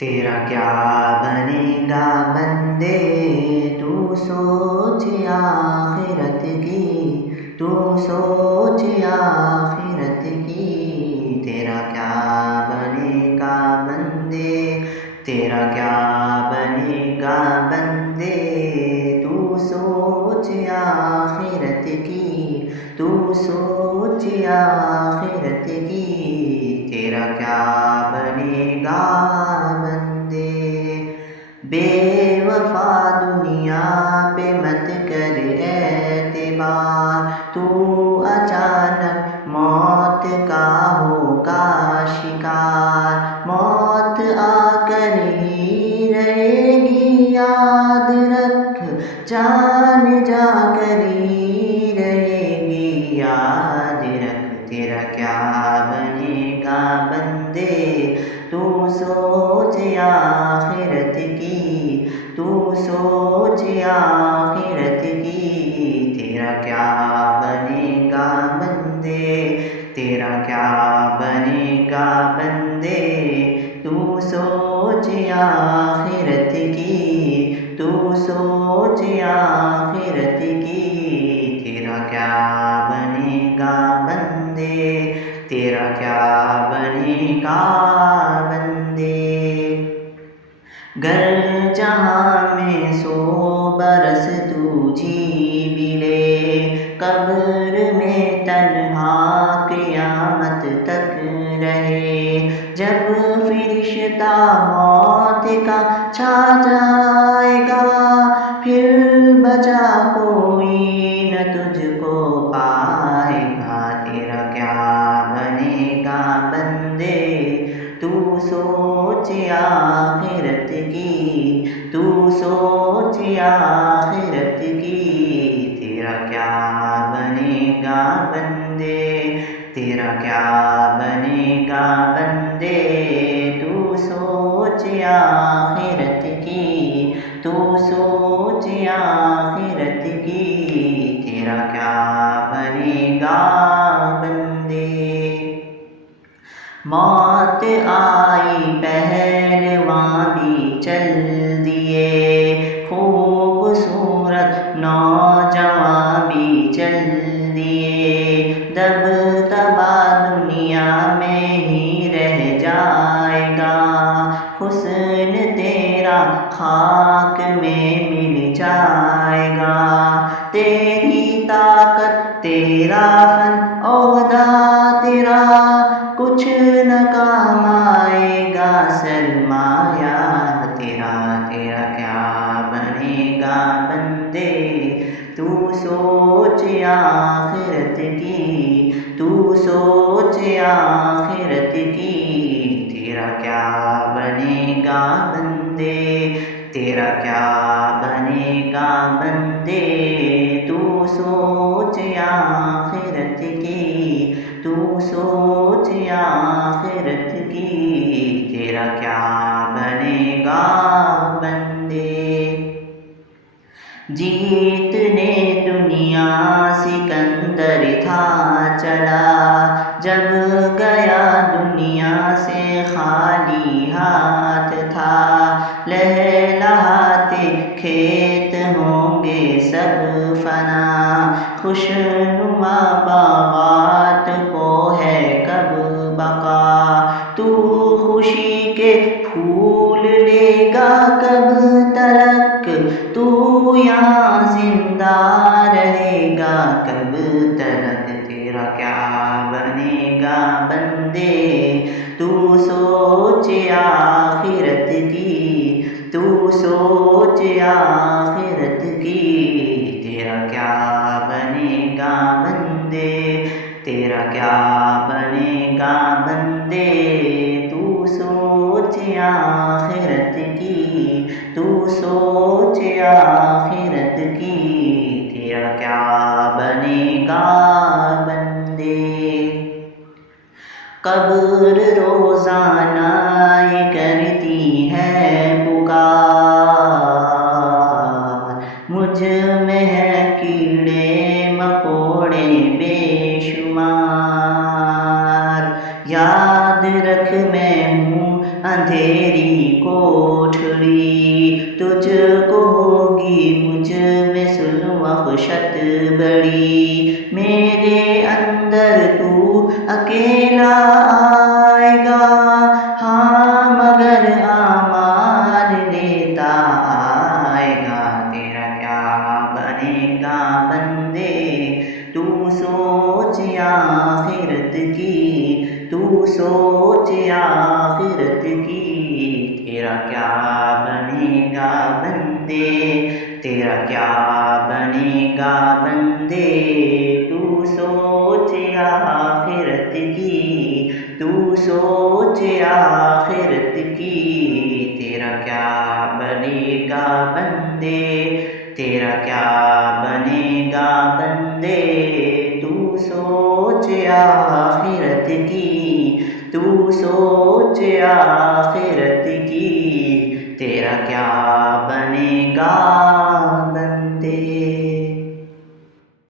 تیرا کیا بنے گا بندے، تو سوچ آخرت کی، تو سوچ آخرت کی۔ تیرا کیا بنے گا بندے، تیرا کیا بنے گا بندے، تو سوچ آخرت کی، تو سوچ آخرت کی۔ تیرا کیا بنے گا بندے، بے وفا دنیا پہ مت کر اعتبار، تو اچانک موت کا ہوگا شکار۔ موت آ کر ہی رہے گی یاد رکھ، جان جا کر ہی رہے گی یاد رکھ۔ تیرا کیا بنے گا بندے، تو سوچ آخرت کی، تو سوچ آخرت کی۔ تیرا کیا بنے گا بندے، تیرا کیا بنے گا بندے، تو سوچ آخرت کی، تو سوچ آخرت کی۔ تیرا کیا بنے گا بندے، تیرا کیا بنے گا بندے۔ گر جہاں میں 100 برس تو جی بھی لے، قبر میں تنہا قیامت تک رہے۔ جب فرشتہ موت کا چھا جائے گا، پھر بچا کوئی نہ تجھ کو پائے گا۔ تیرا کیا بنے گا بندے، تو سوچ آخرت کی، تو سوچ آخرت کی۔ تیرا کیا بنے گا بندے، تیرا کیا بنے گا بندے، تو سوچ آخرت کی، تو سوچ آخرت کی۔ تیرا کیا بنے گا بندے۔ موت آئی پہلواں بھی چل دیے، خوبصورت نوجواں بھی چل دیے۔ دب دبا دنیا میں ہی رہ جائے گا، حسن تیرا خاک میں مل جائے گا۔ تیری طاقت، تیرا فن، عہدہ تیرا، کچھ نہ کام آئے گا سرمایہ تیرا۔ تیرا کیا بنے گا بندے، تو سوچ آخرت کی، تو سوچ آخرت کی۔ تیرا کیا بنے گا بندے، تیرا کیا بنے گا بندے، تو سوچ آخرت کی، تو سوچ آخرت کی۔ تیرا کیا بنے گا بندے۔ جیتنے دنیا سکندر تھا چلا، جب گیا دنیا سے خالی ہاتھ تھا۔ لہلہاتے کھیت ہوں گے سب فنا، خوشنما باغات کو ہے کب بقا۔ تو خوشی کے پھول لے گا کب تلک، تو یہاں زندہ رہے گا کب تلک۔ تیرا کیا بنے گا بندے، تو سوچ آخرت کی، تو سوچ آخرت کی۔ تیرا کیا بنے گا بندے، تیرا کیا بنے گا بندے، تو سوچ آخرت کی، تو سوچ آخرت کی۔ تیرا کیا بنے گا بندے۔ قبر روزانہ یہ کرتی ہے پکار، مجھ میں ہے کیڑے مکوڑے بے شمار۔ یاد رکھ میں ہوں اندھیری کوٹھڑی، تجھ کو ہوگی مجھ میں سلو وحشت بڑی، میرے اندر تو اکیلا آئے گا، ہاں مگر اعمال لیتا آئے گا، تیرا کیا بنے گا بندے تو سوچ آخرت کی، تو سوچ آخرت کی، تیرا کیا بنے گا بندے، تیرا کیا بنے گا بندے تو سوچ آخرت کی، تو سوچ آخرت کی، تیرا کیا بنے گا بندے، تیرا کیا بنے گا بندے تو سوچ آخرت کی، تو سوچ آخرت کی، تیرا کیا بنے گا بندے۔